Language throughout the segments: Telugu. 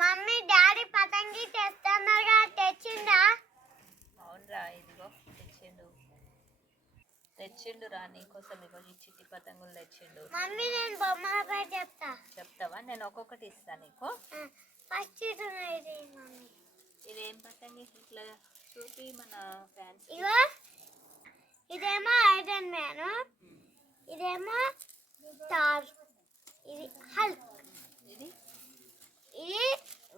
మమ్మీ డాడీ పతంగి తెస్తున్నారుగా తెచ్చిందా అవునరా ఇదిగో తెచ్చిండు. తెచ్చిండు రా నీకోసం ఇగో ఈ చిట్టి పతంగులు తెచ్చిండు. మమ్మీ నేను బొమ్మల పేరు చెప్తా. చెప్తావా? నేను ఒక్కొక్కటి ఇస్తాను నీకు. ఫస్ట్ ఇది ఇది మమ్మీ. ఇదేం పతంగి? ఇట్లా చూపి మన ఫ్యాన్స్. ఇగో ఇదేమో ఐరన్ మ్యాన్. ఇదేమో థార్ ఇది హల్క్. ఇది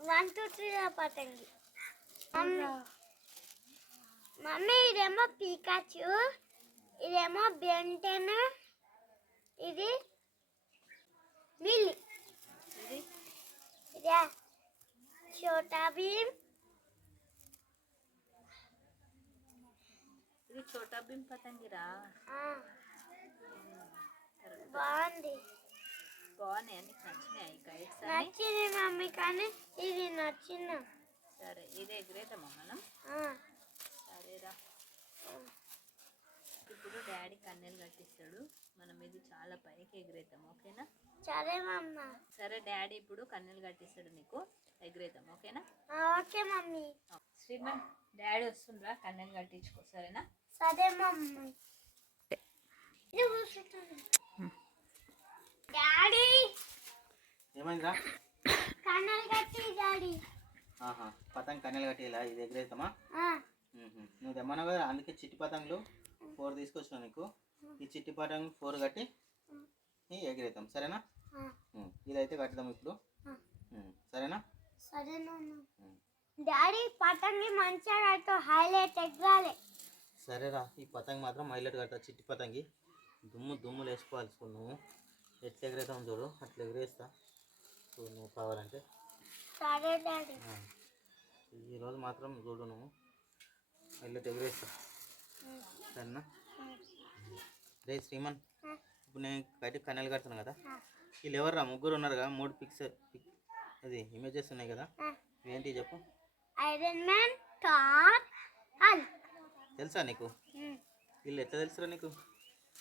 వన్ టూ త్రీ పతంగి మమ్మీ ఇదేమో పీకాచు ఇదేమో బెంటెన్ ఇది మిల్లి. ఇది? చోటా భీమ్. ఇది చోటా భీమ్ పతంగిరా బాగుంది. బాగున్నాయి నీకు నచ్చినాయి కైట్స్ నచ్చింది మమ్మీ కానీ ఇది నచ్చింది సరే ఇదే ఎగిరేద్దామా మనం సరేరా ఇప్పుడు డాడీ కన్నెలు కట్టిస్తాడు మనం ఇది చాలా పైకి ఎగిరేద్దాం ఓకేనా సరే మమ్మ సరే డాడీ ఇప్పుడు కన్నెలు కట్టిస్తాడు నీకు ఎగిరేద్దాం ఓకేనా ఓకే మమ్మీ శ్రీమన్ డాడీ వస్తుండ్రా కన్నెలు కట్టించుకో సరేనా సరే మమ్మీ ఇది కూర్చుంటుంది. డాడీ ఏమైందిరా? కన్నలు కట్టి డాడీ. ఆహా పతంగ్ కన్నెలు కట్టేలా? ఇది ఎగిరేస్తామా. నువ్వు తెమ్మన్నావు కదా అందుకే చిట్టి పతంగులు ఫోర్ తీసుకొచ్చిన నీకు. ఈ చిట్టి పతంగ్ ఫోర్ కట్టి ఎగిరేద్దాం. సరేనా. ఇదైతే కట్టుదాం ఇప్పుడు. సరేనా? సరే నాన్న. మ్మ్. డాడీ పతంగి మంచిగా కట్టు హైలైట్ ఎగ్గాలి. సరేరా ఈ పతంగ్ మాత్రం హైలైట్ కడతా చిట్టి పతంగి. దుమ్ము దుమ్ములు వేసుకోవాలి చూడు నువ్వు. ఎట్లా ఎగిరేద్దాం చూడు అట్లా ఎగిరేస్తా. నువ్వు కావాలంటే. ఈరోజు మాత్రం చూడు నువ్వు. హైలైట్ ఎగిరేస్తా సరేనా? రే శ్రీమన్. ఇప్పుడు నేను బయట కన్నెలు కడుతున్నాను కదా? వీళ్ళు ఎవర్రా? ముగ్గురు ఉన్నారు కదా? మూడు పిక్స్ పిక్ అది ఇమేజెస్ ఉన్నాయి కదా. ఏంటి చెప్పు? ఐరన్ మ్యాన్ థార్ హల్క్ తెలుసా నీకు. వీళ్ళు ఎట్లా తెలుసురా నీకు?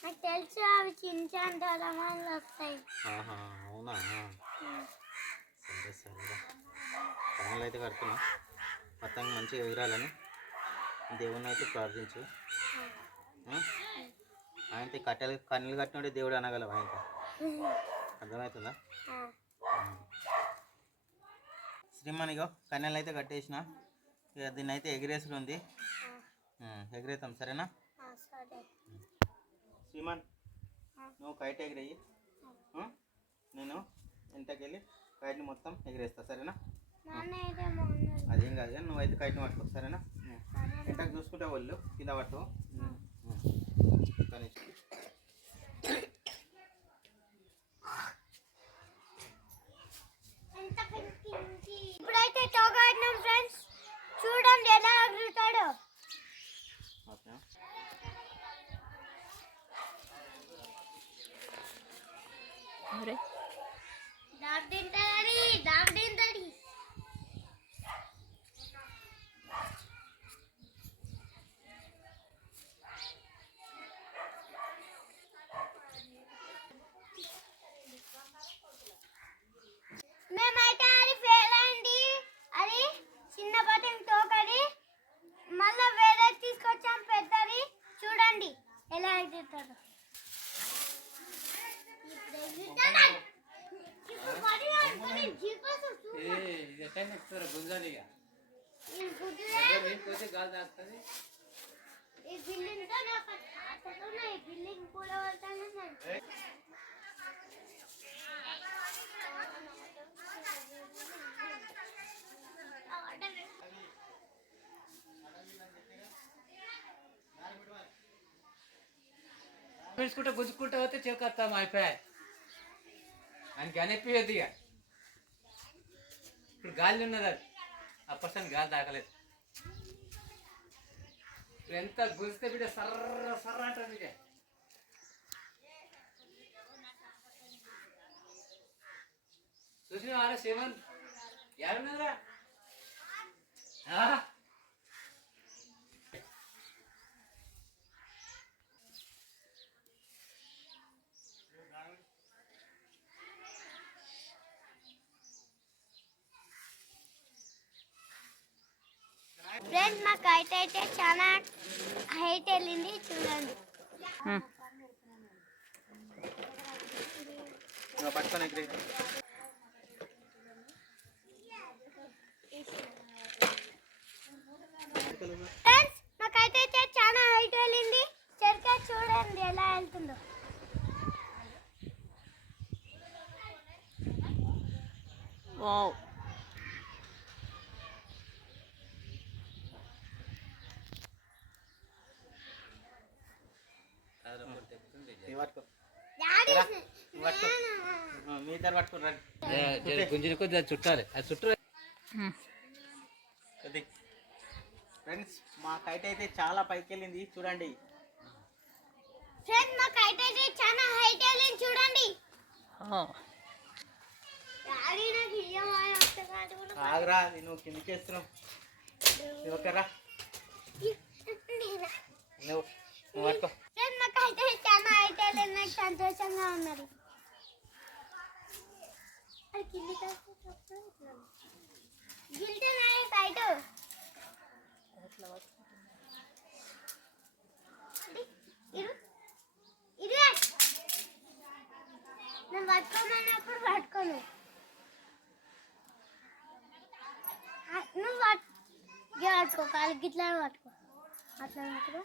నాకు తెలుసు అవి చిన్న వస్తాయి. ఆహా అవునా? కన్నెలు అయితే కడుతున్నా. పతంగ మంచిగా ఎగరాలని దేవుని అయితే ప్రార్థించు? ఆయనతో కట్టెలు కన్నెలు కట్టినోడే దేవుడు అనగలవు ఆయనతో. అర్థమవుతుందా? శ్రీమణిగో కన్నెలు అయితే కట్టేసిన. దీన్ని అయితే ఎగిరేసుడు ఉంది. ఎగిరేతాం సరేనా? శ్రీమన్. నువ్వు కైట్ ఎగిరేయి? నేను ఇంటకెళ్ళి కైట్ని మొత్తం ఎగిరేస్తా సరేనా? అదేం కాదు కానీ నువ్వైతే కైట్ని పట్టుకో సరేనా? ఇంటకు చూసుకుంటే వాళ్ళు కింద పట్టు. ఇప్పుడైతే తోగాడినాం ఫ్రెండ్స్. చూడండి ఎలా ఎగురుతాడో. ఓకే. అరే. తింటాడని దాగ్ తింటాడి మేమైతే అది ఫెయిల్ అయింది అది చిన్న బటన్ తోకది మళ్ళా వేరే తీసుకొచ్చాం పెద్దది చూడండి ఎలా ఎగురుతాడో ఇప్పుడు ఎగురుతాడు. ఇప్పుడు పడి అనుకుని జీపేసి చూడు. ఇది ఎట్లా ఎక్కుతారు గుంజాలిగా ఈ గుడ్లే పోతే గాలి తాకుతుంది ఈ బిల్డింగ్తో నాకు ఆటతో ఈ బిల్డింగ్ కూడా వెళ్తాను పెంచుకుంటా గుంజుకుంటా పోతే చెవుకొస్తాం అయిపోయాయి ఆయనకి అనిపించద్దు ఇక. ఇప్పుడు గాలి ఉన్నది అది. ఆ గాలి తాకలేదు. ఇప్పుడు ఎంత గుంజితే బిడ్డ సర్ర సర్ర అంటుంది ఇక. చూసినా ఆడ శివన్ ఎవరున్నదా ఫ్రెండ్స్ మా కైట్ అయితే చాలా హైట్ వెళ్ళింది చూడండి. పట్టుకొని ఎగిరి. ఫ్రెండ్స్ మా కైట్ అయితే చాలా హైట్ వెళ్ళింది. చెరుక చూడండి ఎలా వెళ్తుందో. వావ్ ఇవి పట్టుకో. మీ ఇద్దరు పట్టుకుని గుంజిన చుట్టాలి. అది చుట్టూ. అది ఫ్రెండ్స్ మా కైట్ అయితే చాలా పైకి వెళ్ళింది చూడండి. ఫ్రెండ్స్ మా కైట్ అయితే చాలా హైట్ వెళ్ళింది చూడండి. ఆగరా నువ్వు కిందికి వేస్తున్నావు? నువ్వు నువ్వు పట్టుకో. ఫ్రెండ్స్ మా కైట్ అయితే చాలా హైట్ వెళ్ళింది నాకు సంతోషంగా ఉన్నది అది కిందికి వస్తే తప్పదు. గిల్టున్నాయి కైట్ ఇరు ఇది నేను పట్టుకోమన్నప్పుడు పట్టుకోను ఆ, నువ్వు పట్టు ఇక పట్టుకో కాలు గిట్లా పట్టుకో అట్లా పట్టుకో